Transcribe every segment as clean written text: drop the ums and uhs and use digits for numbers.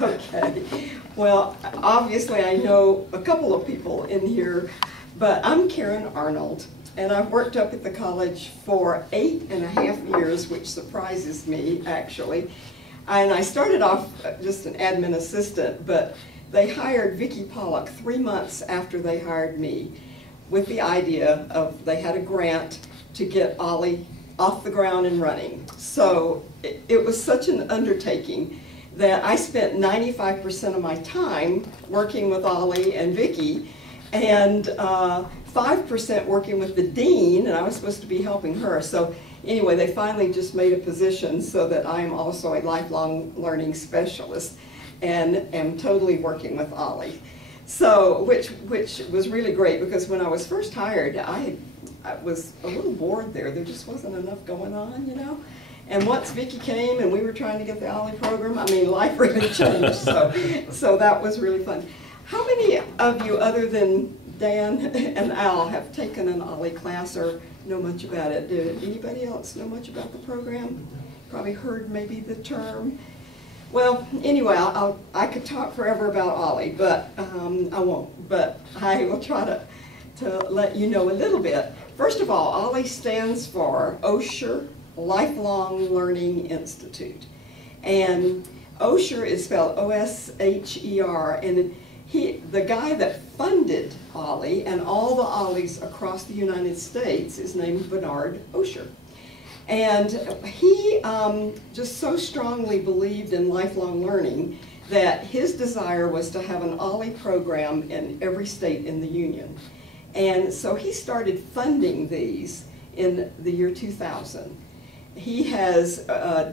Okay. Well, obviously I know a couple of people in here, but I'm KarenArnold, and I've worked up at the college for 8.5 years, which surprises me, actually. And I started off just an admin assistant, but they hired Vicki Pollock 3 months after they hired me with the idea of, they had a grant to get OLLI off the ground and running. So it was such an undertaking that I spent 95% of my time working with OLLI and Vicki, and 5% working with the dean, and I was supposed to be helping her. So anyway, they finally just made a position so that I am also a lifelong learning specialist and am totally working with OLLI. So, which was really great, because when I was first hired, I was a little bored there. There just wasn't enough going on, you know. And once Vicki came and we were trying to get the OLLI program, I mean, life really changed. So that was really fun. How many of you, other than Dan and Al, have taken an OLLI class or know much about it? Did anybody else know much about the program? Probably heard maybe the term. Well, anyway, I could talk forever about OLLI, but I won't. But I will try to let you know a little bit. First of all, OLLI stands for Osher Lifelong Learning Institute. And Osher is spelled O-S-H-E-R, and the guy that funded OLLI and all the OLLIs across the United States is named Bernard Osher. And he just so strongly believed in lifelong learning that his desire was to have an OLLI program in every state in the Union. And so he started funding these in the year 2000. He has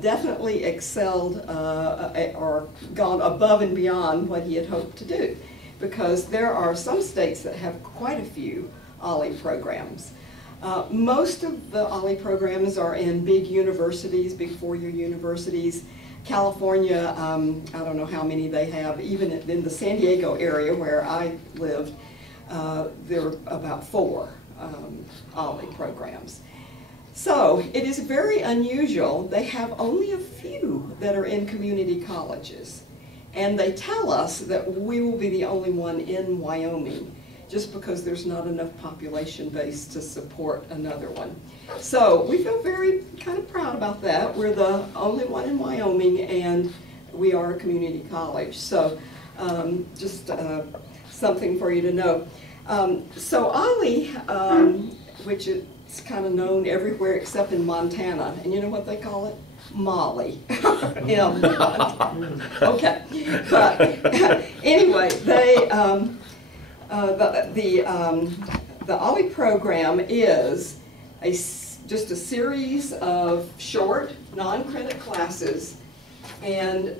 definitely excelled or gone above and beyond what he had hoped to do, because there are some states that have quite a few OLLI programs. Most of the OLLI programs are in big universities, big four-year universities. California, I don't know how many they have. Even in the San Diego area where I lived, there were about 4 OLLI programs. So it is very unusual. They have only a few that are in community colleges. And they tell us that we will be the only one in Wyoming, just because there's not enough population base to support another one. So we feel very kind of proud about that. We're the only one in Wyoming, and we are a community college. So just something for you to know. So OLLI, which is kind of known everywhere except in Montana, and you know what they call it? Molly. Okay, but anyway, they the OLLI program is just a series of short non-credit classes, and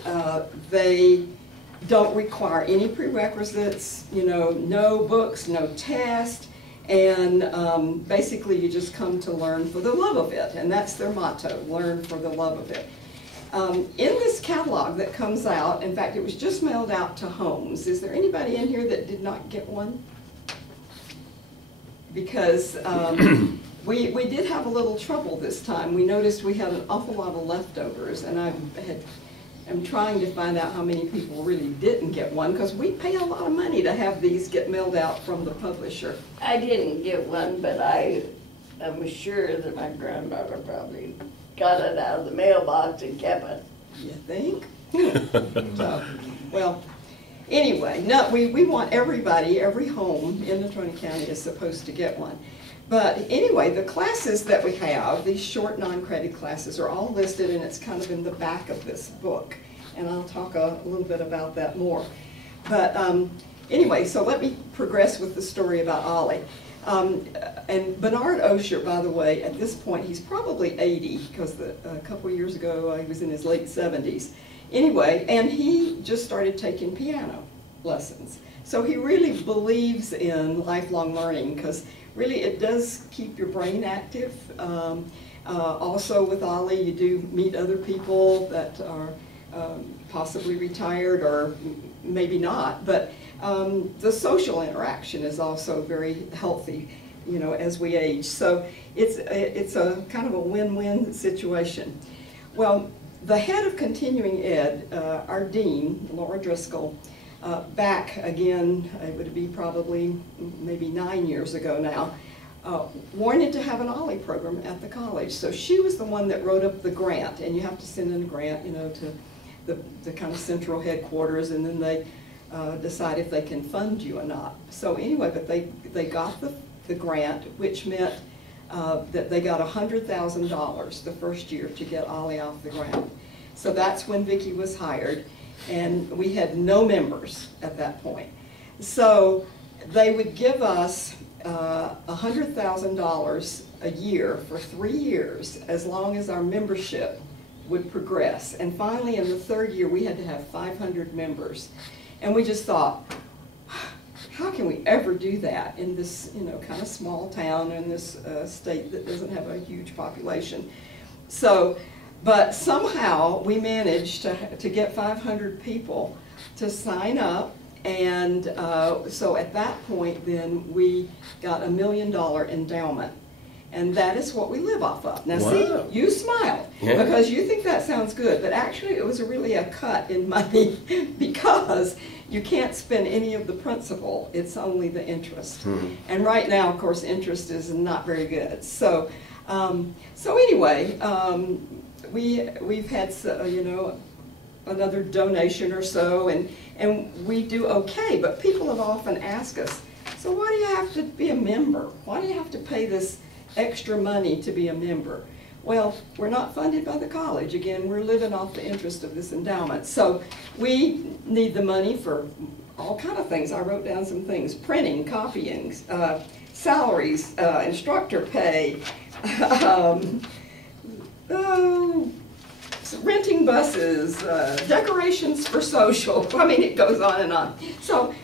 they don't require any prerequisites, you know, no books, no test, and basically you just come to learn for the love of it, and that's their motto, learn for the love of it. In this catalog that comes out, in fact, it was just mailed out to homes. Is there anybody in here that did not get one? Because we did have a little trouble this time. We noticed we had an awful lot of leftovers, and I'm trying to find out how many people really didn't get one, because we pay a lot of money to have these get mailed out from the publisher. I didn't get one, but I am sure that my grandmother probably got it out of the mailbox and kept it. You think? So, well, anyway, no, we want everybody, every home in Natrona County is supposed to get one. But anyway, the classes that we have, these short non-credit classes, are all listed, and it's kind of in the back of this book. And I'll talk a little bit about that more. But anyway, so let me progress with the story about OLLI. And Bernard Osher, by the way, at this point, he's probably 80, because a couple of years ago he was in his late 70s. Anyway, and he just started taking piano lessons. So he really believes in lifelong learning, because really it does keep your brain active. Also with OLLI, you do meet other people that are possibly retired or maybe not, but the social interaction is also very healthy, you know, as we age. So it's a kind of a win-win situation. Well, the head of continuing ed, our dean, Laura Driscoll, back again, it would be probably maybe 9 years ago now, wanted to have an OLLI program at the college. So she was the one that wrote up the grant, and you have to send in a grant, you know, to the kind of central headquarters, and then they decide if they can fund you or not. So anyway, but they got the grant, which meant that they got $100,000 the first year to get OLLI off the ground. So that's when Vicki was hired, and we had no members at that point. So they would give us $100,000 a year for 3 years, as long as our membership would progress. And finally, in the third year, we had to have 500 members. And we just thought, how can we ever do that in this, you know, kind of small town in this state that doesn't have a huge population? So, but somehow we managed to get 500 people to sign up. And so at that point, then we got $1 million endowment. And that is what we live off of. Now, wow. See, you smile, yeah, because you think that sounds good, but actually it was really a cut in money because you can't spend any of the principal, it's only the interest. Mm-hmm. And right now, of course, interest is not very good. So, anyway, we've had, you know, another donation or so, and we do okay, but people have often asked us, so why do you have to be a member? Why do you have to pay this extra money to be a member? Well, we're not funded by the college. Again, we're living off the interest of this endowment. So we need the money for all kind of things. I wrote down some things: printing, copying, salaries, instructor pay, renting buses, decorations for social. I mean, it goes on and on. So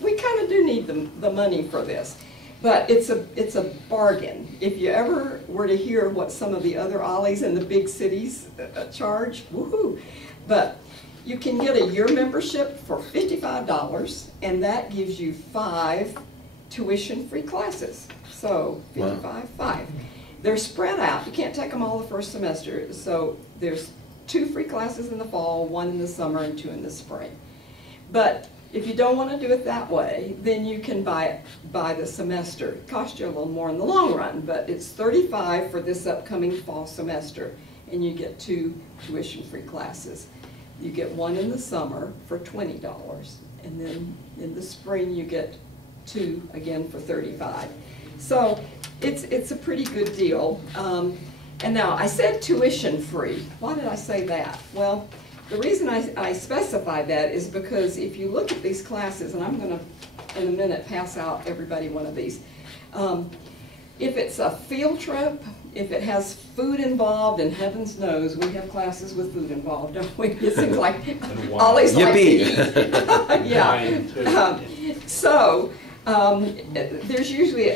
we kind of do need the money for this. But it's a bargain. If you ever were to hear what some of the other OLLIs in the big cities charge, woohoo! But you can get a year membership for $55, and that gives you 5 tuition-free classes. So 55, wow, 5. They're spread out. You can't take them all the first semester. So there's 2 free classes in the fall, 1 in the summer, and 2 in the spring. But if you don't want to do it that way, then you can buy the semester. It costs you a little more in the long run, but it's $35 for this upcoming fall semester, and you get 2 tuition-free classes. You get 1 in the summer for $20, and then in the spring you get 2 again for $35. So it's a pretty good deal. And now I said tuition-free. Why did I say that? Well, the reason I specify that is because if you look at these classes, and I'm going to, in a minute, pass out everybody one of these. If it's a field trip, if it has food involved, and heavens knows we have classes with food involved, don't we? It seems like always like to eat. Yeah.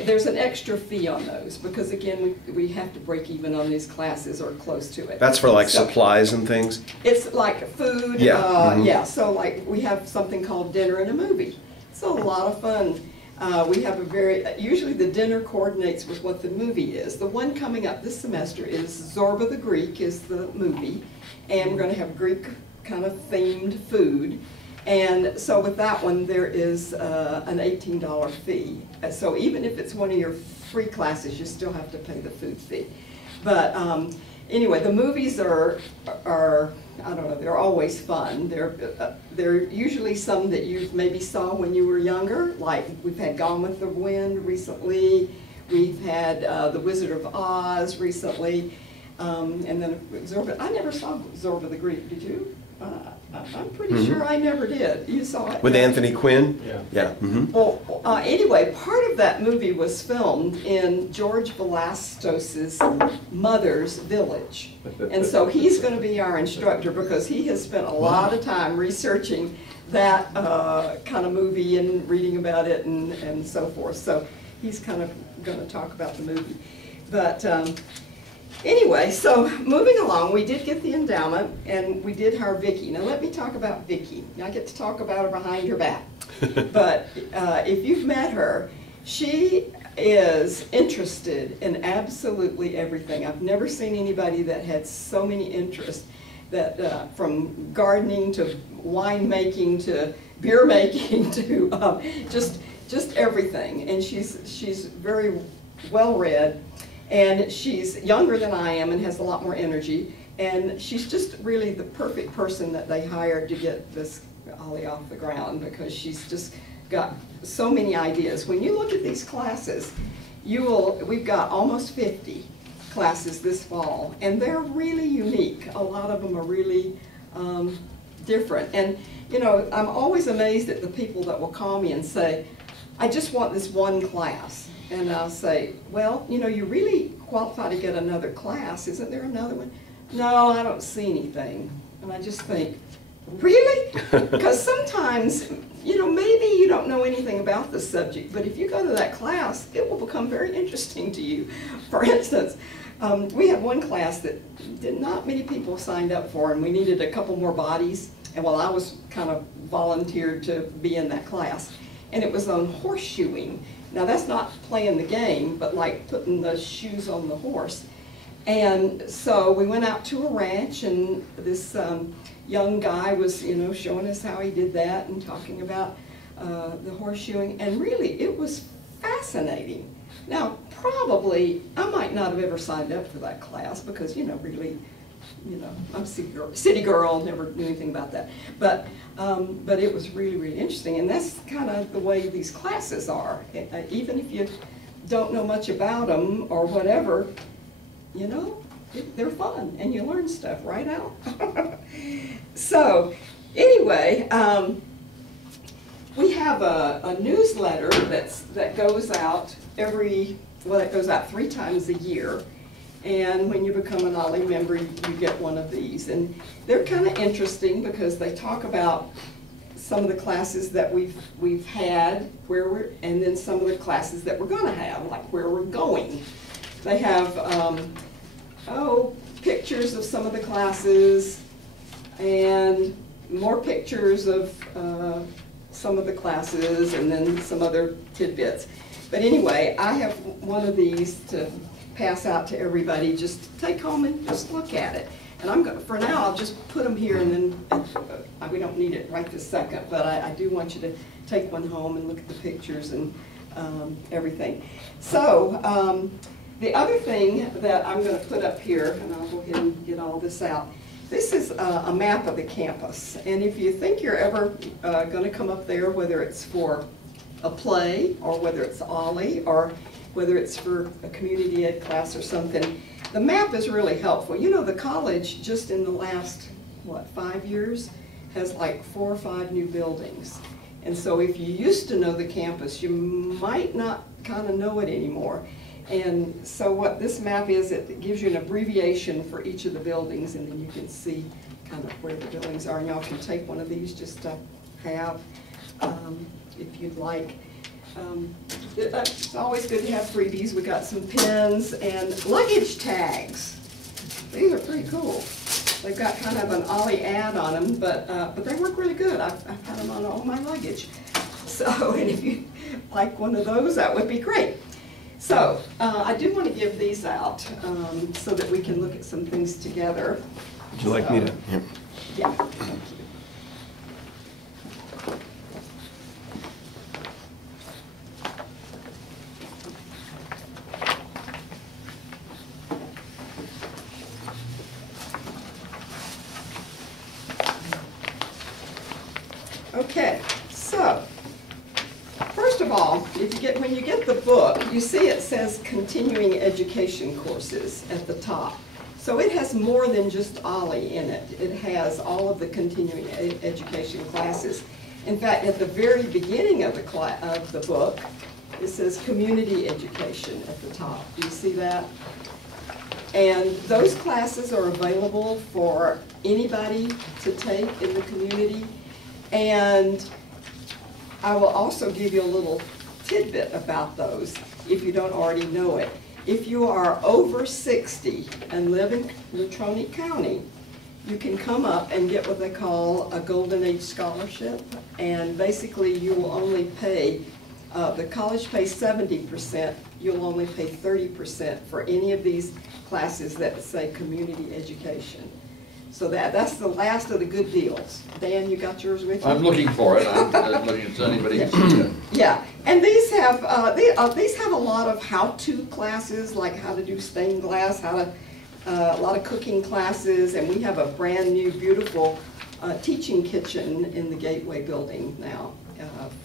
There's an extra fee on those because, again, we have to break even on these classes or close to it. That's for like supplies and things? It's like food. Yeah. Yeah, so like we have something called dinner and a movie. It's a lot of fun. We have usually the dinner coordinates with what the movie is. The one coming up this semester is Zorba the Greek is the movie, and we're going to have Greek kind of themed food. And so with that one, there is an $18 fee. So even if it's one of your free classes, you still have to pay the food fee. But anyway, the movies are I don't know, they're always fun. They're usually some that you maybe saw when you were younger. Like we've had Gone with the Wind recently. We've had The Wizard of Oz recently. And then Zorba. I never saw Zorba the Greek. Did you? I'm pretty sure I never did. You saw it? With Anthony Quinn? Yeah. Yeah. Mm-hmm. Well, anyway, part of that movie was filmed in George Velastos's mother's village. And so he's going to be our instructor because he has spent a lot of time researching that kind of movie and reading about it and so forth. So he's kind of going to talk about the movie. But anyway, so moving along, we did get the endowment, and we did hire Vicki. Now let me talk about Vicki. I get to talk about her behind your back. But if you've met her, she is interested in absolutely everything. I've never seen anybody that had so many interests. that from gardening to winemaking to beer making to just everything. And she's very well read, and she's younger than I am and has a lot more energy. And she's just really the perfect person that they hired to get this OLLI off the ground, because she's just got so many ideas. When you look at these classes, we've got almost 50 classes this fall, and they're really unique. A lot of them are really different. And you know, I'm always amazed at the people that will call me and say, I just want this one class. And I'll say, well, you know, you really qualify to get another class. Isn't there another one? No, I don't see anything. And I just think, really? Because sometimes, you know, maybe you don't know anything about the subject, but if you go to that class, it will become very interesting to you. For instance, we had one class that not many people signed up for, and we needed a couple more bodies. And well, I was kind of volunteered to be in that class. And it was on horseshoeing. Now that's not playing the game, but like putting the shoes on the horse. And so we went out to a ranch, and this young guy was, you know, showing us how he did that and talking about the horseshoeing. And really, it was fascinating. Now, probably, I might not have ever signed up for that class because, you know, really, you know, I'm a city girl, never knew anything about that. But it was really, really interesting. And that's kind of the way these classes are. Even if you don't know much about them or whatever, you know, they're fun and you learn stuff, right, Al? So, anyway, we have a newsletter that goes out it goes out 3 times a year. And when you become an OLLI member, you get one of these. And they're kind of interesting because they talk about some of the classes that we've had, and then some of the classes that we're going to have, like where we're going. They have, pictures of some of the classes and more pictures of some of the classes, and then some other tidbits. But anyway, I have one of these to pass out to everybody. Just take home and just look at it. And for now, I'll just put them here, and then we don't need it right this second, but I do want you to take one home and look at the pictures and everything. So the other thing that I'm going to put up here, and I'll go ahead and get all this out. This is a map of the campus, and if you think you're ever going to come up there, whether it's for a play, or whether it's OLLI, or whether it's for a community ed class or something, the map is really helpful. You know, the college, just in the last, 5 years, has like 4 or 5 new buildings. And so if you used to know the campus, you might not kind of know it anymore. And so what this map is, it gives you an abbreviation for each of the buildings, and then you can see kind of where the buildings are. And y'all can take one of these just to have, if you'd like. It's always good to have freebies. We got some pens and luggage tags. These are pretty cool. They've got kind of an OLLI ad on them, but they work really good. I've had them on all my luggage. So, and if you like one of those, that would be great. So, I do want to give these out so that we can look at some things together. Would you like me to? Yeah, thank you. Okay, so first of all, when you get the book, you see it says continuing education courses at the top. So it has more than just OLLI in it. It has all of the continuing education classes. In fact, at the very beginning of the book, it says community education at the top. Do you see that? And those classes are available for anybody to take in the community. And I will also give you a little tidbit about those if you don't already know it. If you are over 60 and live in Natrona County, you can come up and get what they call a Golden Age Scholarship. And basically you will only pay, the college pays 70%, you'll only pay 30% for any of these classes that say community education. So that's the last of the good deals. Dan, you got yours with you? I'm looking for it. I'm looking if anybody can see it. Yeah, and these have a lot of how-to classes, like how to do stained glass, a lot of cooking classes, and we have a brand new, beautiful teaching kitchen in the Gateway building now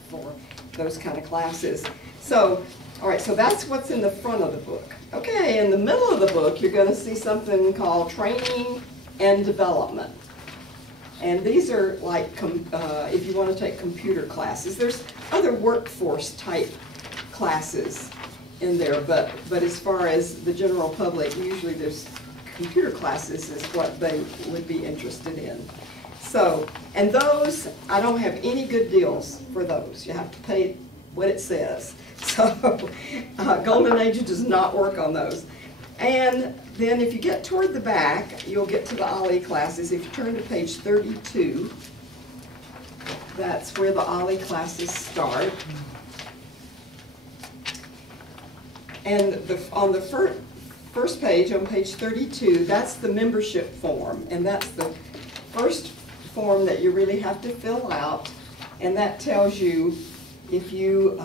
for those kind of classes. So, all right, so that's what's in the front of the book. Okay, in the middle of the book, you're going to see something called Training and Development. And these are like, if you want to take computer classes, there's other workforce type classes in there, but as far as the general public, usually there's computer classes is what they would be interested in. So, and those, I don't have any good deals for those. You have to pay what it says. So, Golden Age does not work on those. And then if you get toward the back, you'll get to the OLLI classes. If you turn to page 32, that's where the OLLI classes start. And on the first page, on page 32, that's the membership form. And that's the first form that you really have to fill out. And that tells you if you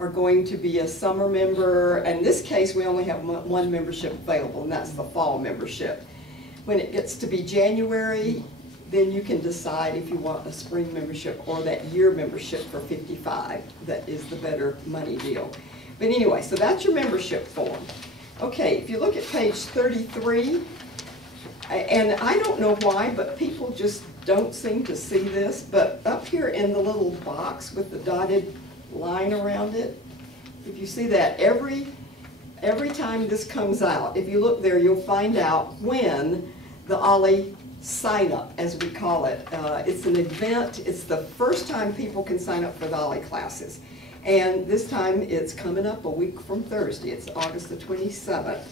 are going to be a summer member. In this case, we only have one membership available, and that's the fall membership. When it gets to be January, then you can decide if you want a spring membership or that year membership for $55. That is the better money deal. But anyway, so that's your membership form. Okay, if you look at page 33, and I don't know why, but people just don't seem to see this, but up here in the little box with the dotted line around it, if you see that, every time this comes out, if you look there, you'll find out when the OLLI sign up, as we call it. It's an event. It's the first time people can sign up for the OLLI classes. And this time it's coming up a week from Thursday. It's August the 27th.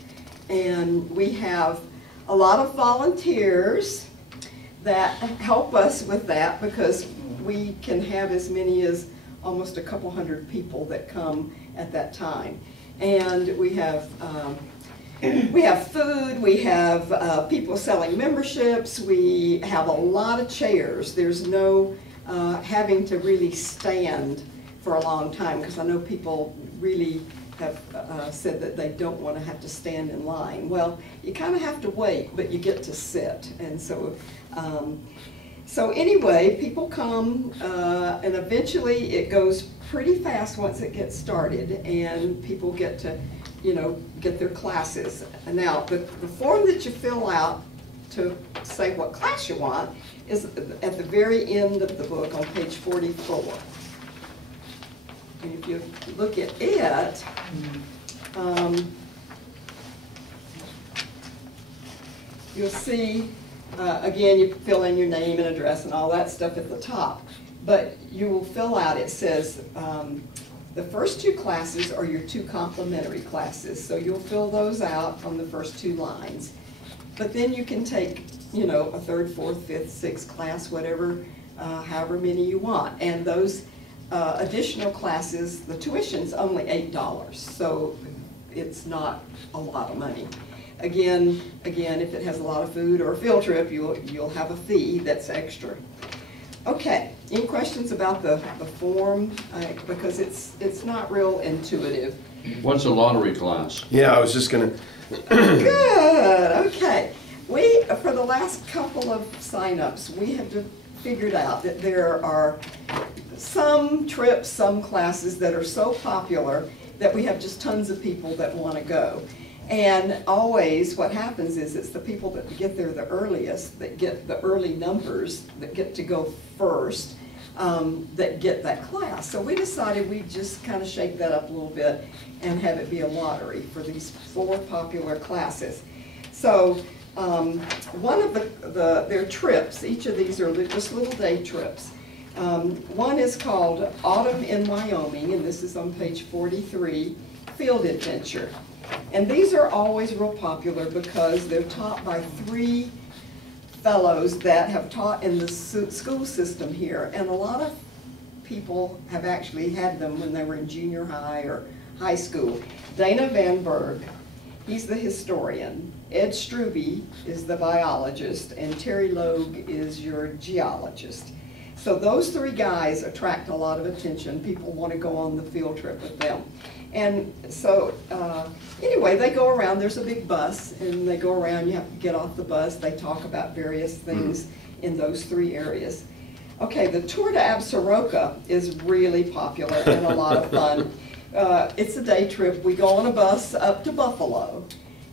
And we have a lot of volunteers that help us with that, because we can have as many as almost a couple hundred people that come at that time. And we have food, we have people selling memberships, we have a lot of chairs. There's no having to really stand for a long time, because I know people really have said that they don't want to have to stand in line. Well, you kind of have to wait, but you get to sit. And so, so anyway, people come, and eventually it goes pretty fast once it gets started, and people get to, get their classes. Now, the form that you fill out to say what class you want is at the very end of the book on page 44. And if you look at it, you'll see, again, you fill in your name and address and all that stuff at the top. But you will fill out, it says, the first two classes are your two complimentary classes. So you'll fill those out on the first two lines. But then you can take, a third, fourth, fifth, sixth class, whatever, however many you want. And those additional classes, the tuition's only $8, so it's not a lot of money. Again, if it has a lot of food or a field trip, you'll have a fee that's extra. Okay, any questions about the form? Because it's not real intuitive. What's a lottery class? Yeah, I was just gonna. Good, okay. We, for the last couple of sign-ups, we have figured out that there are some trips, some classes that are so popular that we have just tons of people that want to go. And always what happens is it's the people that get there the earliest, that get the early numbers, that get to go first, that get that class. So we decided we'd just kind of shake that up a little bit and have it be a lottery for these 4 popular classes. So one of their trips, each of these are just little day trips. One is called Autumn in Wyoming, and this is on page 43, Field Adventure. And these are always real popular because they're taught by 3 fellows that have taught in the school system here. And a lot of people have actually had them when they were in junior high or high school. Dana Van Berg he's the historian. Ed Struby is the biologist, and Terry Logue is your geologist. So those three guys attract a lot of attention. People want to go on the field trip with them. And so anyway, they go around. There's a big bus, and they go around. You have to get off the bus. They talk about various things in those three areas. Okay, the Tour de Absaroka is really popular and a lot of fun. It's a day trip. We go on a bus up to Buffalo,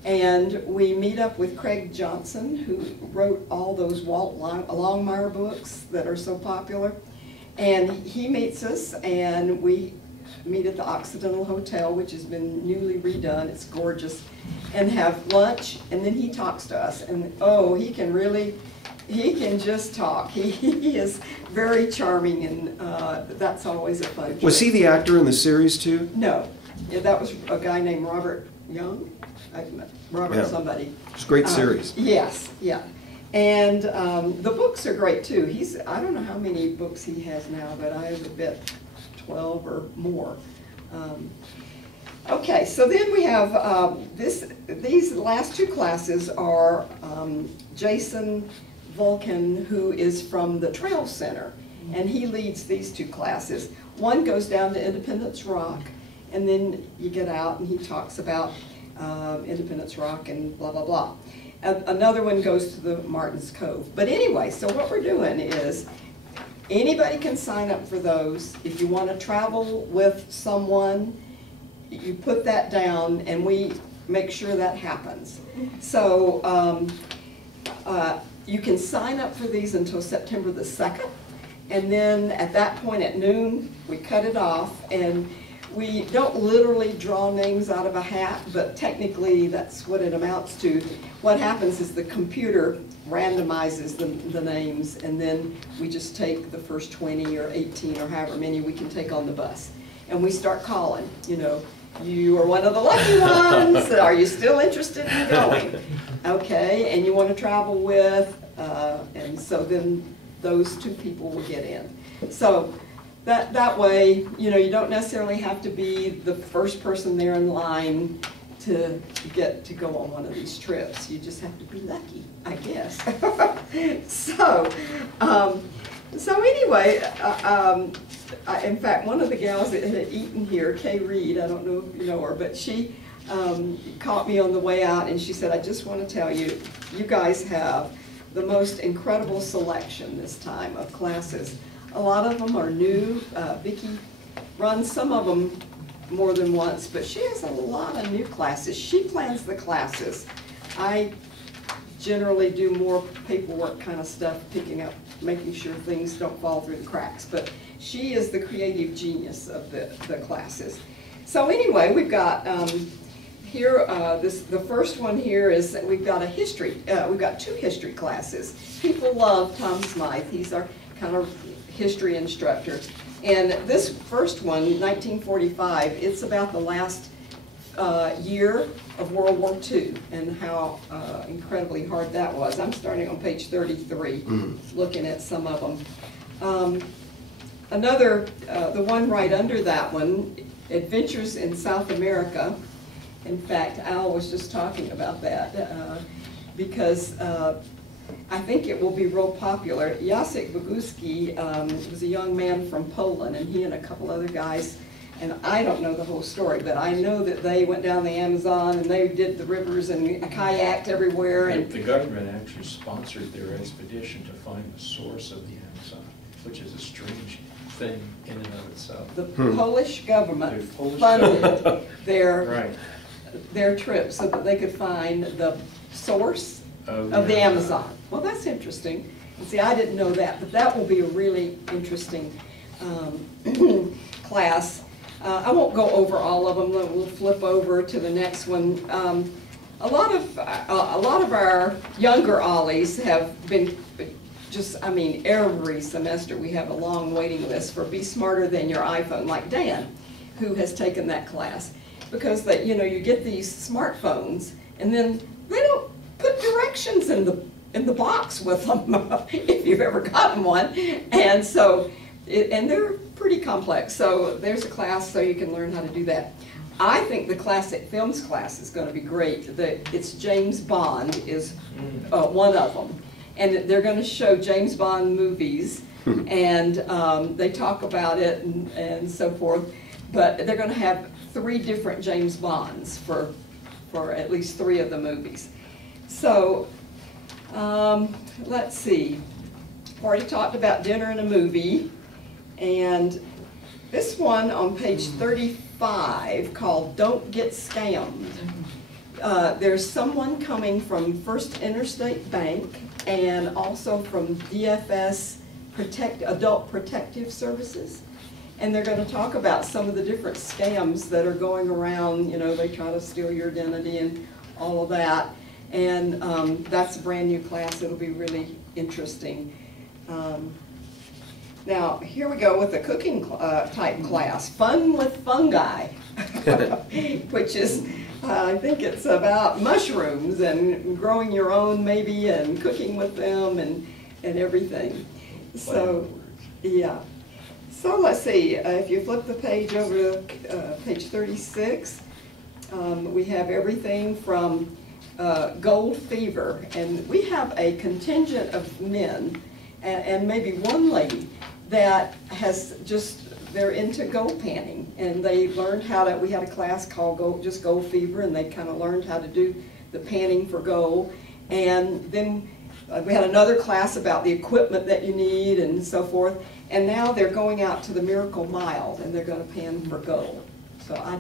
and we meet up with Craig Johnson, who wrote all those Walt Longmire books that are so popular. And he meets us, and we meet at the Occidental Hotel, which has been newly redone. It's gorgeous. And have lunch, and then he talks to us. And oh, he can just talk. He is very charming, and that's always a fun trip. Was he the actor in the series too? No. Yeah, that was a guy named Robert Young. Robert Yeah. somebody. It's a great series. Yes, yeah. And the books are great too. I don't know how many books he has now, but I would bet 12 or more. Okay, so then we have these last two classes are Jason Vulcan, who is from the Trail Center, and he leads these two classes. One goes down to Independence Rock, and then you get out and he talks about Independence Rock and blah, blah, blah. Another one goes to the Martin's Cove. But anyway, so what we're doing is anybody can sign up for those. If you want to travel with someone, you put that down, and we make sure that happens. So you can sign up for these until September the 2nd, and then at that point at noon, we cut it off, and we don't literally draw names out of a hat, but technically that's what it amounts to. What happens is the computer randomizes the names, and then we just take the first 20 or 18 or however many we can take on the bus. And we start calling, you know, you are one of the lucky ones. Are you still interested in going? Okay, and you want to travel with, and so then those two people will get in. So that way, you know, you don't necessarily have to be the first person there in line to get to go on one of these trips. You just have to be lucky, I guess. So anyway, in fact, one of the gals that had eaten here, Kay Reed, I don't know if you know her, but she caught me on the way out, and she said, I just want to tell you, you guys have the most incredible selection this time of classes. A lot of them are new. Vicki runs some of them more than once, but she has a lot of new classes. She plans the classes. I generally do more paperwork kind of stuff, picking up, making sure things don't fall through the cracks, but she is the creative genius of the classes. So anyway, we've got here, the first one here is that we've got a history, we've got two history classes. People love Tom Smythe. He's our kind of history instructor. And this first one, 1945, it's about the last year of World War II and how incredibly hard that was. I'm starting on page 33, looking at some of them. Another, the one right under that one, Adventures in South America. In fact, Al was just talking about that because I think it will be real popular. Jacek Boguski was a young man from Poland, and he and a couple other guys, and I don't know the whole story, but I know that they went down the Amazon and they did the rivers and kayaked everywhere. And the government actually sponsored their expedition to find the source of the Amazon, which is a strange thing in and of itself. The Polish government The Polish funded government. their Right. trip so that they could find the source Of of the the Amazon. Well, that's interesting. And see, I didn't know that, but that will be a really interesting class. I won't go over all of them. We'll flip over to the next one. A lot of our younger OLLIs have been just, I mean, every semester we have a long waiting list for Be Smarter Than Your iPhone, like Dan, who has taken that class. Because that, you know, you get these smartphones, and then they don't put directions in the box with them if you've ever gotten one, and so and they're pretty complex. So there's a class so you can learn how to do that. I think the classic films class is going to be great. It's James Bond is one of them. And they're going to show James Bond movies, and they talk about it and so forth. But they're going to have 3 different James Bonds for at least 3 of the movies. So let's see. Already talked about dinner and a movie, and this one on page 35 called "Don't Get Scammed." There's someone coming from First Interstate Bank and also from DFS Adult Protective Services. And they're going to talk about some of the different scams that are going around. You know, they try to steal your identity and all of that. And that's a brand new class. It'll be really interesting. Now, here we go with a cooking type class, Fun with Fungi, which is, I think it's about mushrooms and growing your own maybe and cooking with them and everything. So, yeah. So let's see, if you flip the page over to page 36, we have everything from gold fever. And we have a contingent of men and maybe one lady that has they're into gold panning, and they learned how to, we had a class called Gold Fever, and they kind of learned how to do the panning for gold. And then we had another class about the equipment that you need and so forth. And now they're going out to the Miracle Mile, and they're going to pan for gold. So I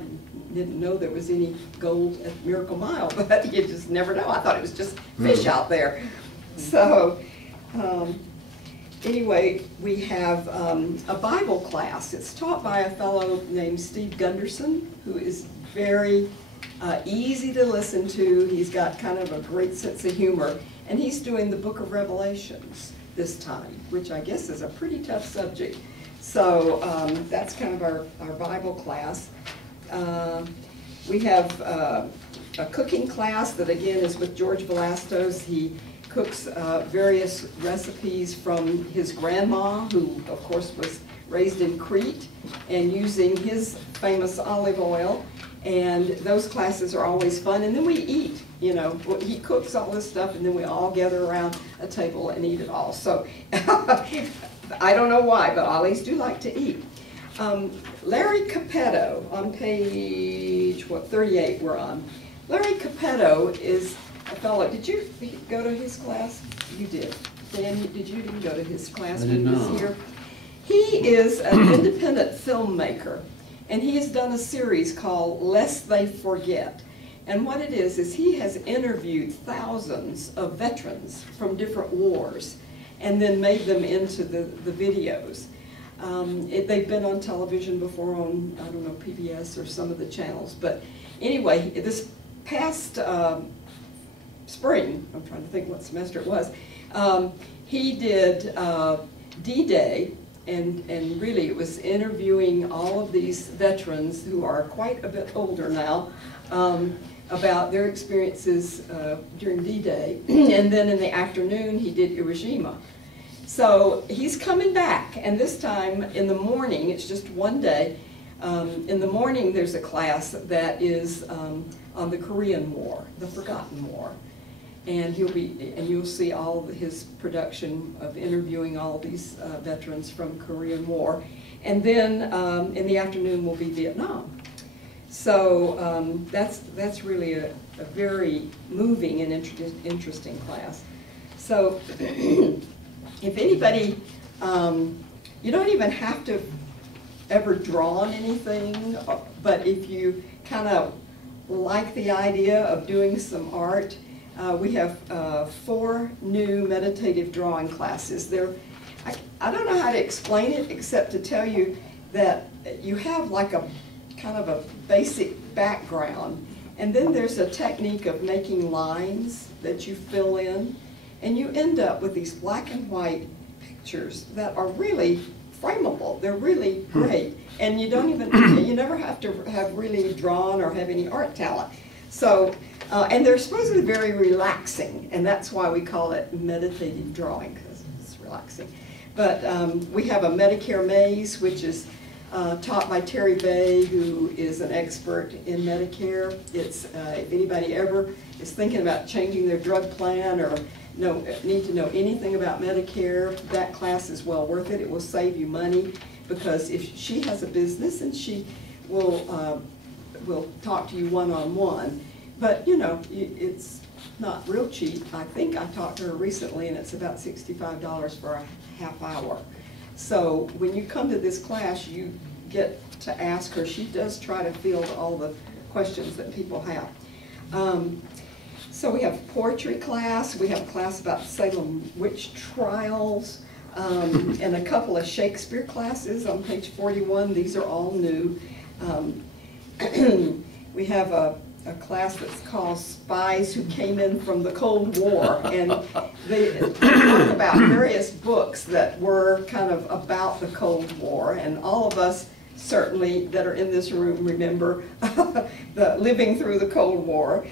didn't know there was any gold at Miracle Mile, but you just never know. I thought it was just fish out there. So anyway, we have a Bible class. It's taught by a fellow named Steve Gunderson, who is very easy to listen to. He's got kind of a great sense of humor. And he's doing the book of Revelations this time, which I guess is a pretty tough subject. So that's kind of our Bible class. We have a cooking class that again is with George Velastos. He cooks various recipes from his grandma, who of course was raised in Crete, and using his famous olive oil. And those classes are always fun. And then we eat, you know. He cooks all this stuff, and then we all gather around a table and eat it all. So I don't know why, but Ollies do like to eat. Larry Capetto on page, 38 we're on. Larry Capetto is a fellow. Did you go to his class? You did. Dan, did you even go to his class when he was here? He is an independent filmmaker. And he has done a series called Lest They Forget. And what it is he has interviewed thousands of veterans from different wars and then made them into the videos. They've been on television before on, I don't know, PBS or some of the channels. But anyway, this past spring, I'm trying to think what semester it was, he did D-Day. And really it was interviewing all of these veterans who are quite a bit older now about their experiences during D-Day. And then in the afternoon he did Hiroshima. So he's coming back, and this time in the morning, it's just one day, in the morning there's a class that is on the Korean War, the Forgotten War. And you'll see all of his production of interviewing all these veterans from Korean War. And then in the afternoon will be Vietnam. So that's really a very moving and interesting class. So if anybody, you don't even have to ever drawn anything, but if you kind of like the idea of doing some art, we have 4 new meditative drawing classes. I don't know how to explain it except to tell you that you have like a kind of a basic background, and then there's a technique of making lines that you fill in, and you end up with these black and white pictures that are really frameable. They're really great, and you don't even, you never have to have really drawn or have any art talent. So, and they're supposedly very relaxing, and that's why we call it meditative drawing, because it's relaxing. But we have a Medicare maze, which is taught by Terry Bay, who is an expert in Medicare. It's, if anybody ever is thinking about changing their drug plan or need to know anything about Medicare, that class is well worth it. It will save you money, because if she has a business, and she will talk to you one-on-one. But, you know, it's not real cheap. I think I talked to her recently, and it's about $65 for a half hour. So when you come to this class, you get to ask her. She does try to field all the questions that people have. So we have poetry class. We have a class about Salem witch trials, and a couple of Shakespeare classes on page 41. These are all new. We have a class that's called Spies Who Came In from the Cold War, and they talk about various books that were kind of about the Cold War, and all of us certainly that are in this room remember the living through the Cold War.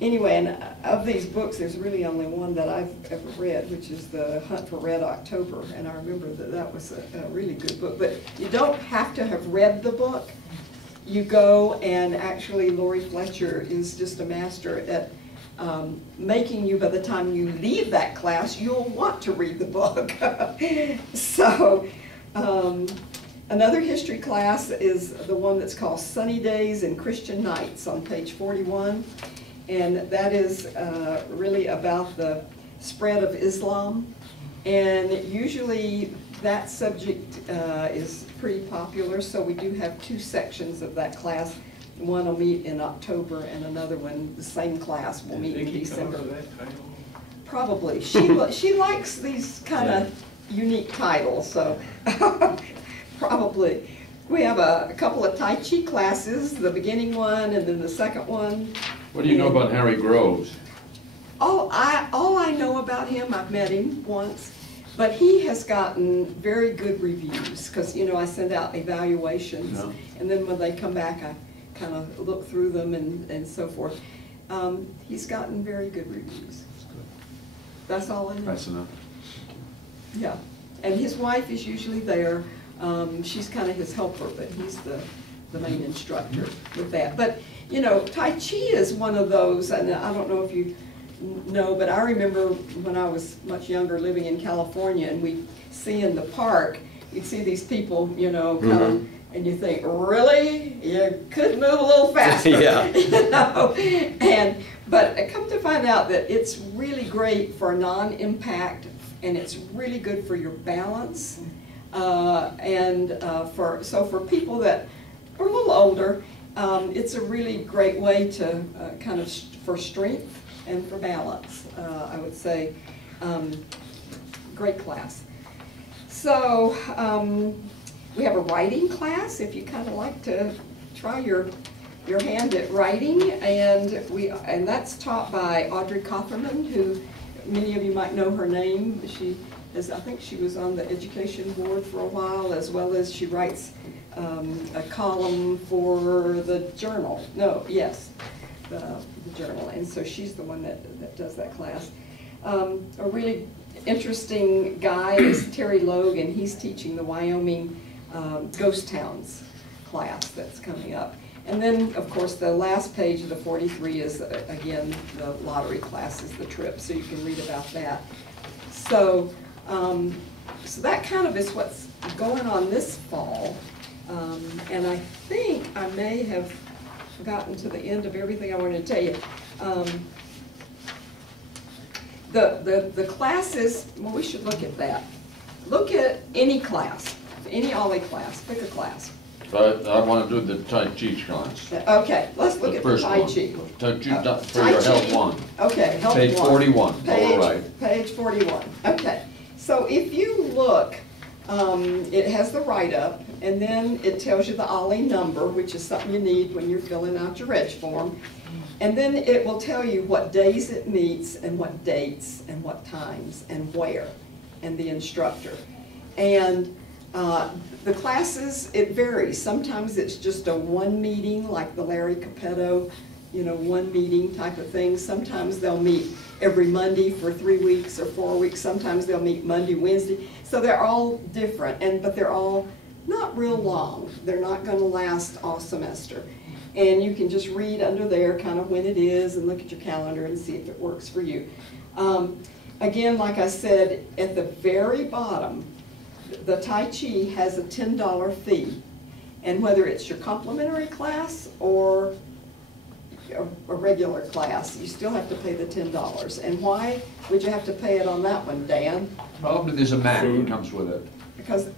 Anyway, and of these books, there's really only one that I've ever read, which is The Hunt for Red October, and I remember that was a really good book. But you don't have to have read the book. You go, and actually Lori Fletcher is just a master at making you, by the time you leave that class, you'll want to read the book. So another history class is the one that's called Sunny Days and Christian Nights on page 41. And that is really about the spread of Islam. And usually that subject is pretty popular, so we do have two sections of that class. One will meet in October, and another one, the same class, will meet in December. Probably. She likes these kind of unique titles, so probably. We have a couple of Tai Chi classes, the beginning one and then the second one. What do you know about Harry Groves? All I know about him, I've met him once, but he has gotten very good reviews, because, you know, I send out evaluations, Yeah. and then when they come back, I kind of look through them and so forth. He's gotten very good reviews. That's all I know. That's enough. Yeah, and his wife is usually there. She's kind of his helper, but he's the main instructor with that. But, you know, Tai Chi is one of those, and I don't know if you know, but I remember when I was much younger living in California, and we'd see in the park, you'd see these people, you know, come, and you think, really? You could move a little faster. Yeah. You know? But I come to find out that it's really great for non-impact, and it's really good for your balance. For people that are a little older, it's a really great way to kind of for strength and for balance, I would say. Great class. So we have a writing class if you kind of like to try your hand at writing, and that's taught by Audrey Cotherman, who many of you might know her name. I think she was on the education board for a while, as well as she writes a column for the journal. The journal, and so she's the one that does that class. A really interesting guy is Terry Logue, and he's teaching the Wyoming Ghost Towns class that's coming up. And then, of course, the last page of the 43 is, again, the lottery classes, the trip, so you can read about that. So that kind of is what's going on this fall. And I think I may have gotten to the end of everything I wanted to tell you. The classes, well, we should look at that. Look at any class, any OLLI class, pick a class. I want to do the Tai Chi class. Okay, let's look at the Tai Chi. Tai Chi for Tai your Chi. health one. Okay, health Page one. 41, Page, all right. Page 41, okay. So if you look, it has the write-up, and then it tells you the OLLI number, which is something you need when you're filling out your reg form. And then it will tell you what days it meets, and what dates, and what times, and where, and the instructor. And the classes, it varies. Sometimes it's just a one meeting, like the Larry Capetto, you know, one meeting type of thing. Sometimes they'll meet every Monday for 3 weeks or 4 weeks. Sometimes they'll meet Monday, Wednesday. So they're all different, but they're all not real long. They're not going to last all semester. And you can just read under there kind of when it is and look at your calendar and see if it works for you. Again, like I said, at the very bottom, the Tai Chi has a $10 fee. And whether it's your complimentary class or a regular class, you still have to pay the $10. And why would you have to pay it on that one, Dan? Probably there's a mat that comes with it, Because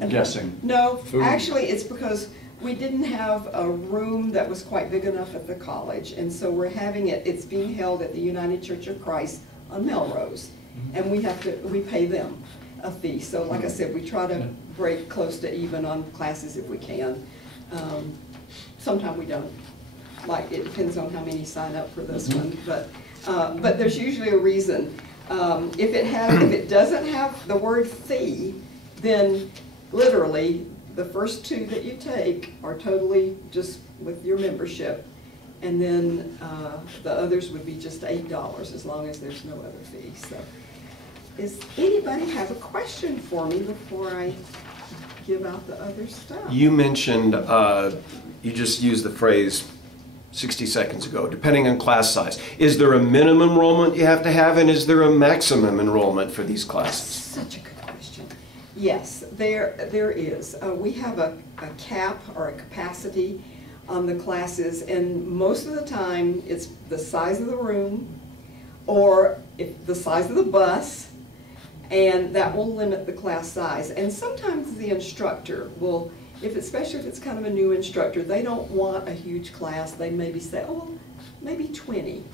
I'm guessing. no, Food. actually, it's because we didn't have a room that was quite big enough at the college, and so we're having it, it's being held at the United Church of Christ on Melrose, and we pay them a fee. So like I said, we try to break close to even on classes if we can. Sometimes we don't. Like, it depends on how many sign up for this one, but there's usually a reason. If it doesn't have the word fee, then literally the first two that you take are totally just with your membership, and then the others would be just $8 as long as there's no other fee. So, does anybody have a question for me before I give out the other stuff? You mentioned, you just used the phrase 60 seconds ago, depending on class size. Is there a minimum enrollment you have to have, and is there a maximum enrollment for these classes? Such a good question. Yes, there is. We have a cap or a capacity on the classes, and most of the time it's the size of the room or the size of the bus, and that will limit the class size. And sometimes the instructor will, especially if it's kind of a new instructor, they don't want a huge class. They maybe say, oh, maybe 20.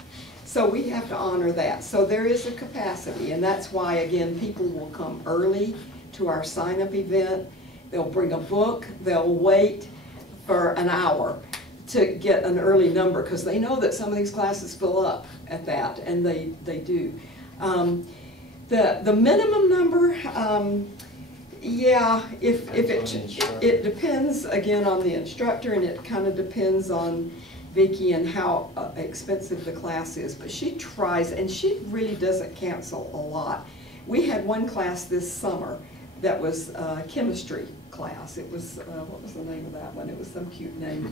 So we have to honor that. So there is a capacity, and that's why, again, people will come early to our sign-up event. They'll bring a book. They'll wait for an hour to get an early number because they know that some of these classes fill up at that, and they do. The minimum number, yeah, it depends again on the instructor, and it kind of depends on Vicki and how expensive the class is. But she tries, and she really doesn't cancel a lot. We had one class this summer that was a chemistry class. It was, what was the name of that one? It was some cute name.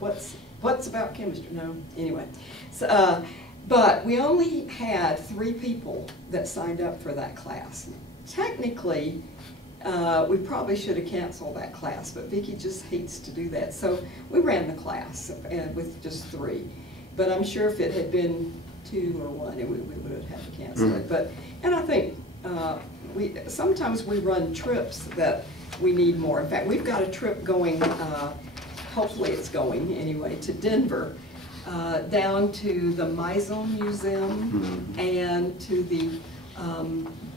What's about chemistry? No, anyway. So, but we only had 3 people that signed up for that class. Technically, we probably should have canceled that class, but Vicki just hates to do that. So we ran the class with just 3. But I'm sure if it had been 2 or 1, we would have had to cancel it. But, and I think sometimes we run trips that we need more. In fact, we've got a trip going, hopefully it's going anyway, to Denver. Down to the Maison Museum and to the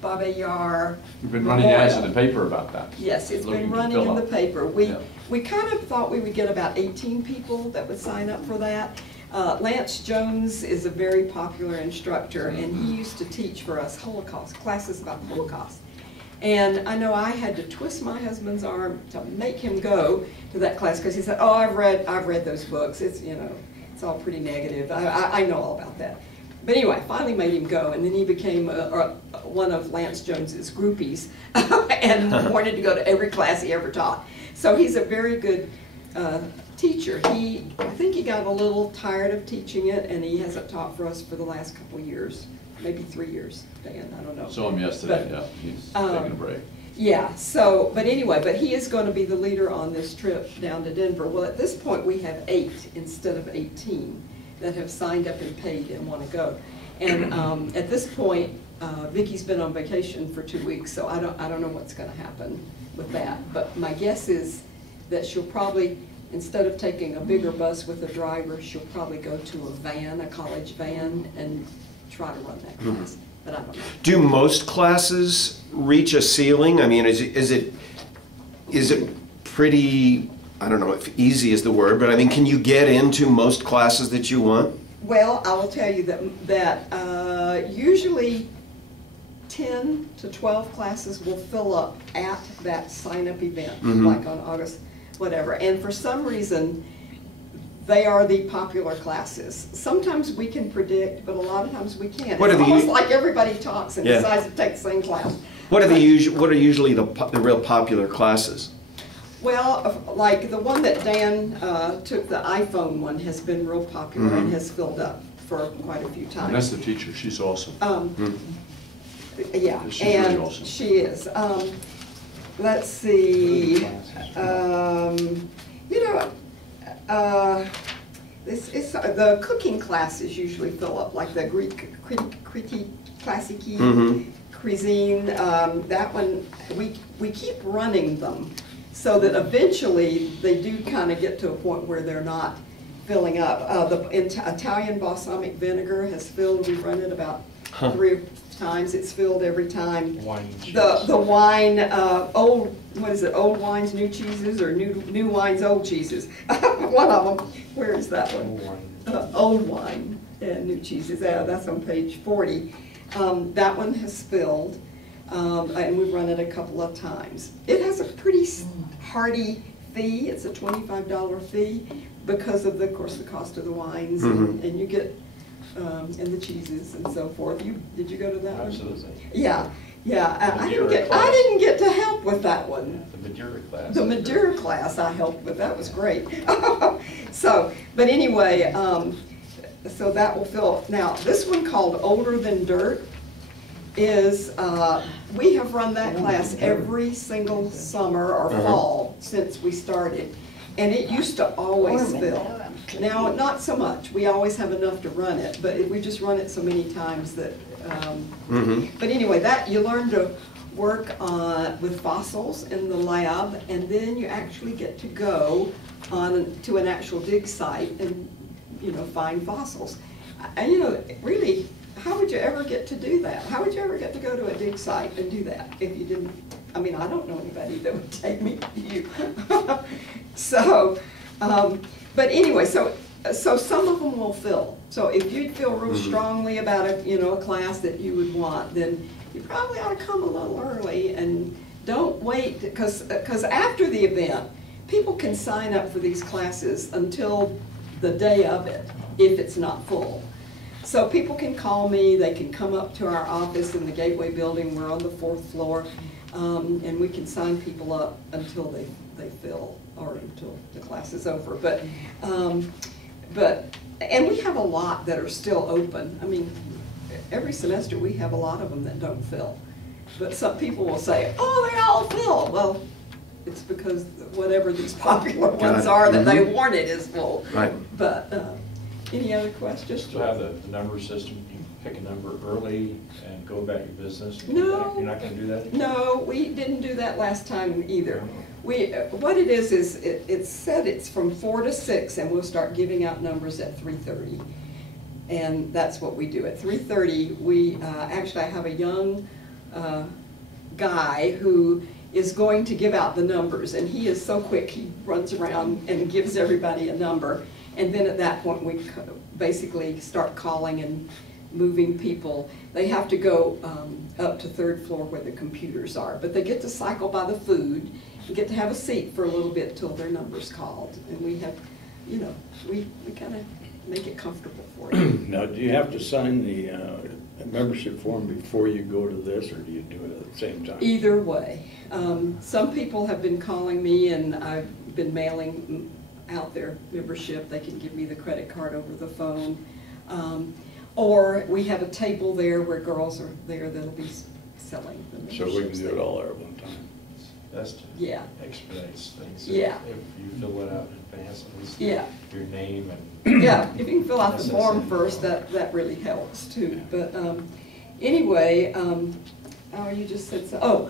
Babayar. You've been running ads in the paper about that. Yes, it's Looking been to running fill in the up. paper. Yeah. We kind of thought we would get about 18 people that would sign up for that. Lance Jones is a very popular instructor, and he used to teach for us Holocaust, classes about the Holocaust. And I know I had to twist my husband's arm to make him go to that class because he said, oh, I've read those books. It's, you know, it's all pretty negative. I know all about that. But anyway, I finally made him go, and then he became one of Lance Jones's groupies and wanted to go to every class he ever taught. So he's a very good teacher. I think he got a little tired of teaching it, and he hasn't taught for us for the last couple years, maybe 3 years, Dan, I don't know. Saw him yesterday, But, yeah, he's taking a break. Yeah, so, but anyway, but he is going to be the leader on this trip down to Denver. Well, at this point, we have 8 instead of 18 that have signed up and paid and want to go. And at this point, Vicki's been on vacation for 2 weeks, so I don't know what's going to happen with that. But my guess is that she'll probably, instead of taking a bigger bus with a driver, she'll probably go to a van, a college van, and try to run that class. But I don't know. Do most classes reach a ceiling? I mean, is it pretty, I don't know if easy is the word, but I mean, can you get into most classes that you want? Well, I will tell you that usually 10 to 12 classes will fill up at that sign-up event, like on August, whatever. And for some reason, they are the popular classes. Sometimes we can predict, but a lot of times we can't. What It's are the almost like everybody talks and Yeah. decides to take the same class. What are what are usually the real popular classes? Well, like the one that Dan took, the iPhone one, has been real popular and has filled up for quite a few times. And that's the teacher, she's awesome. Yeah, She's really and awesome. she is. Let's see, you know, the cooking classes usually fill up, like the Greek classique cuisine. That one, we keep running them so that eventually they do kind of get to a point where they're not filling up. The Italian balsamic vinegar has filled. We've run it about 3 times. It's filled every time. Wine and cheese. The wine, old, what is it, old wines, new cheeses, or new wines, old cheeses? One of them. Where is that one? Old wine. Old wine and new cheeses. That's on page 40. That one has filled, and we've run it a couple of times. It has a pretty hearty fee. It's a $25 fee because of, of course, the cost of the wines, and you get and the cheeses and so forth. Did you go to that one? Absolutely. Yeah, yeah. I Madeira didn't get to help with that one. The Madeira class. The Madeira class I helped with. That was great. So, but anyway, so that will fill. Now, this one called Older Than Dirt is, we have run that class every single summer or fall since we started. And it used to always fill. Now, not so much. We always have enough to run it, but we just run it so many times that, but anyway, that you learn to work with fossils in the lab, and then you actually get to go to an actual dig site and, you know, find fossils. And, you know, really, how would you ever get to do that? How would you ever get to go to a dig site and do that if you didn't? I mean, I don't know anybody that would take me to you. So, but anyway, so some of them will fill. So if you feel real strongly about a class that you would want, then you probably ought to come a little early and don't wait, because after the event, people can sign up for these classes until the day of it, if it's not full. So people can call me, they can come up to our office in the Gateway Building, we're on the 4th floor, and we can sign people up until they fill, or until the class is over. And we have a lot that are still open. I mean, every semester we have a lot of them that don't fill. But some people will say, oh, they all fill. Well, it's because whatever these popular ones are that they wanted is full. Right. But any other questions? Just to have the number system, you pick a number early and go about your business? And No. come back. You're not going to do that? No, we didn't do that last time either. What it is it's said it's from 4 to 6, and we'll start giving out numbers at 3:30. And that's what we do. At 3:30, we actually, I have a young guy who is going to give out the numbers, and he is so quick, he runs around and gives everybody a number. And then at that point, we basically start calling and moving people. They have to go up to 3rd floor where the computers are, but they get to cycle by the food and get to have a seat for a little bit till their number's called. And we have, you know, we kind of make it comfortable for you. Now, do you have to sign the membership form before you go to this, or do you do it at the same time? Either way. Some people have been calling me, and I've been mailing out their membership. They can give me the credit card over the phone. Or we have a table there where girls are there that'll be selling the memberships. So we can do it all there at one time? That's to Yeah. expedites things. Yeah. If you fill it out in advance, at least Yeah. your name and. Yeah, if you can fill out the form first, that really helps too. But anyway, oh, you just said so. Oh,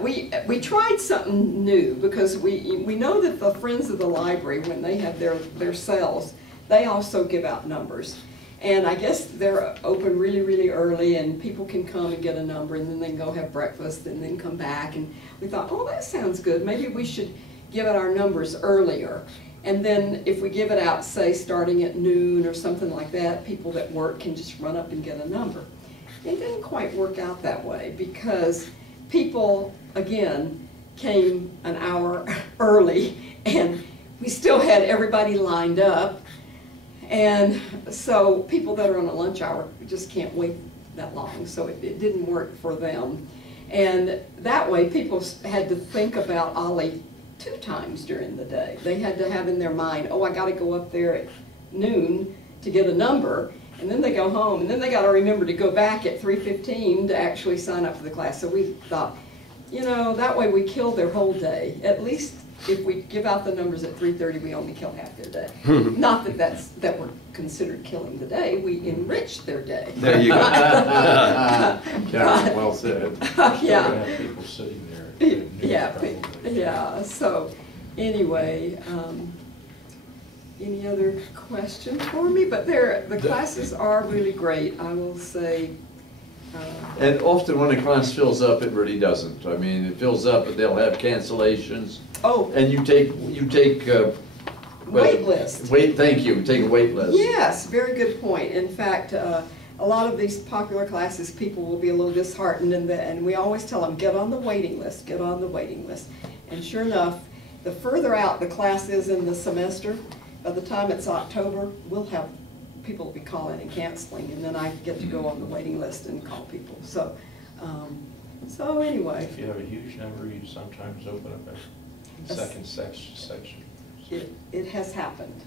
we tried something new, because we know that the Friends of the Library, when they have their sales, they also give out numbers. And I guess they're open really, really early, and people can come and get a number, and then they can go have breakfast and then come back. And we thought, oh, that sounds good. Maybe we should give out our numbers earlier. And then if we give it out, say, starting at noon or something like that, people that work can just run up and get a number. It didn't quite work out that way, because people, again, came an hour early, and we still had everybody lined up. And so people that are on a lunch hour just can't wait that long, so it didn't work for them. And that way, people had to think about OLLI 2 times during the day. They had to have in their mind, oh, I gotta go up there at noon to get a number, and then they go home, and then they gotta remember to go back at 3:15 to actually sign up for the class. So we thought, you know, that way we kill their whole day. At least if we give out the numbers at 3:30, we only kill half their day. Not that we're considered killing the day, we enrich their day. There you go. Yeah, well said. Yeah. Still have people sitting there. at noon Yeah, probably. yeah, so, anyway, any other questions for me? But the classes are really great, I will say. And often when a class fills up, it really doesn't. I mean, it fills up, but they'll have cancellations. Oh, And you take, wait list. Wait, thank you, take a wait list. Yes, very good point. In fact, a lot of these popular classes, people will be a little disheartened, and we always tell them, get on the waiting list, get on the waiting list. And sure enough, the further out the class is in the semester, by the time it's October, we'll have people will be calling and canceling, and then I get to go on the waiting list and call people. So, so anyway, If you have a huge number, you sometimes open up a second section. it has happened.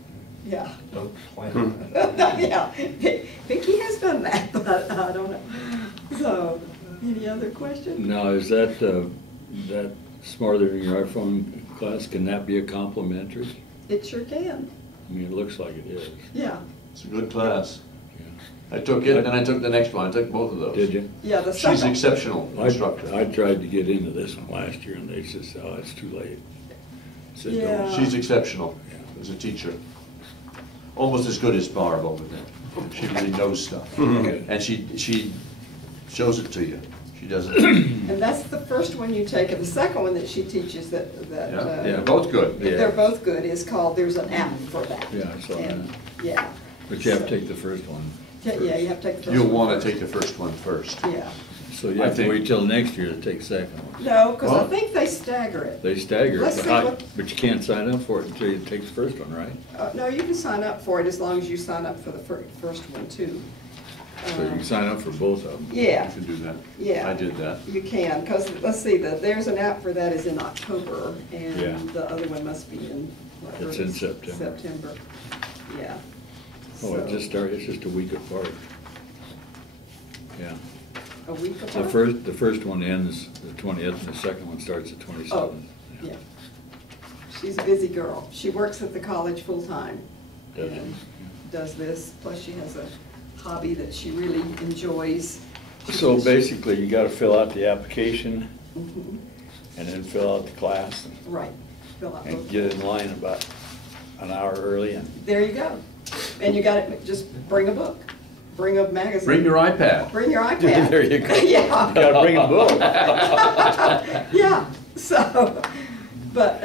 Yeah. Don't plan on it. Yeah, Vicki has done that, but I don't know. So, any other questions? Now, is that Smarter Than Your iPhone class, can that be a complimentary? It sure can. I mean, it looks like it is. Yeah, It's a good class. Yeah. I took it, and then I took the next one. I took both of those. Did you? yeah, the She's second. exceptional instructor. I tried to get into this one last year, and they just said, oh, it's too late. I said, Yeah. "Don't." She's exceptional Yeah. as a teacher. Almost as good as Barb over there. She really knows stuff. Okay. And she shows it to you. She does it. And that's the first one you take, and the second one that she teaches Yeah, yeah, both good. Yeah. they're both good, is called, there's an app for that. Yeah, I saw And, that. yeah. But you have to So- take the first one. Yeah, you have to take the first You'll one want to first. take the first one first. Yeah. So you I have to think- wait till next year to take second one. No, because I Well- think they stagger it. They stagger Let's it, see but what- but you can't sign up for it until you take the first one, right? No, you can sign up for it as long as you sign up for the first one too. So you can sign up for both of them. Yeah. You can do that. Yeah. I did that. You can, because, let's see, there's an app for that is in October, Yeah. and the other one must be in, what, It's in September. September, yeah. Oh, it So, just started, it's just a week apart. Yeah. A week The apart? first one ends the 20th, and the second one starts the 27th. Oh, yeah. She's a busy girl. She works at the college full-time. Does she? and Does this, plus she has a hobby that she really enjoys. So basically, you gotta fill out the application, Mhm. and then fill out the class, Right. Fill out and both. get in line about an hour early, and There you go. And you got it, just bring a book, bring a magazine. Bring your iPad. Bring your iPad. There you go. Yeah. gotta bring a book. Yeah, so, but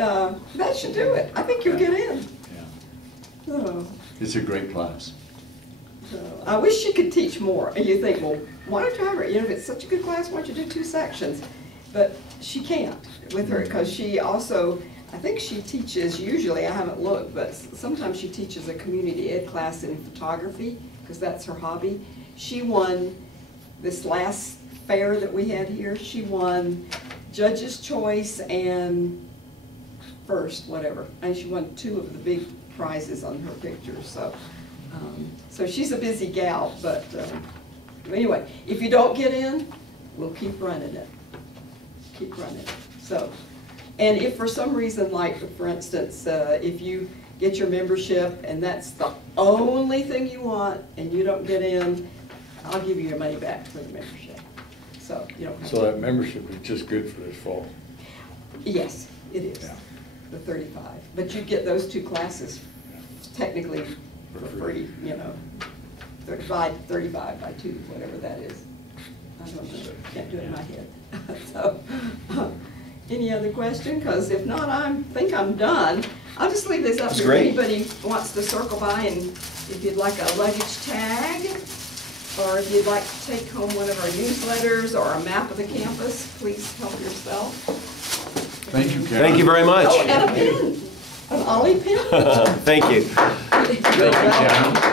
that should do it. I think you'll get in. Yeah. So, It's a great class. I wish she could teach more. And you think, well, why don't you have her? You know, if it's such a good class, why don't you do 2 sections? But she can't with her, because she also, I think she teaches, usually, I haven't looked, but sometimes she teaches a community ed class in photography, because that's her hobby. She won this last fair that we had here, she won Judge's Choice and first, whatever. And she won 2 of the big prizes on her pictures, so. So she's a busy gal, but anyway, if you don't get in, we'll keep running it. Keep running it. So, and if for some reason, like for instance, if you get your membership and that's the only thing you want and you don't get in, I'll give you your money back for the membership. So you don't have So to. that membership is just good for this fall. Yes, it is. Yeah. The 35. But you get those 2 classes technically for free, you know. 35 by 2, whatever that is. I don't know, can't do it in my head. So, any other question? Because if not, I think I'm done. I'll just leave this up That's here. great. If anybody wants to circle by, and if you'd like a luggage tag, or if you'd like to take home one of our newsletters or a map of the campus, please help yourself. Thank you, Karen. Thank you very much. Oh, and a pin, an OLLI pin. Thank you. You're Thank you, welcome. Karen.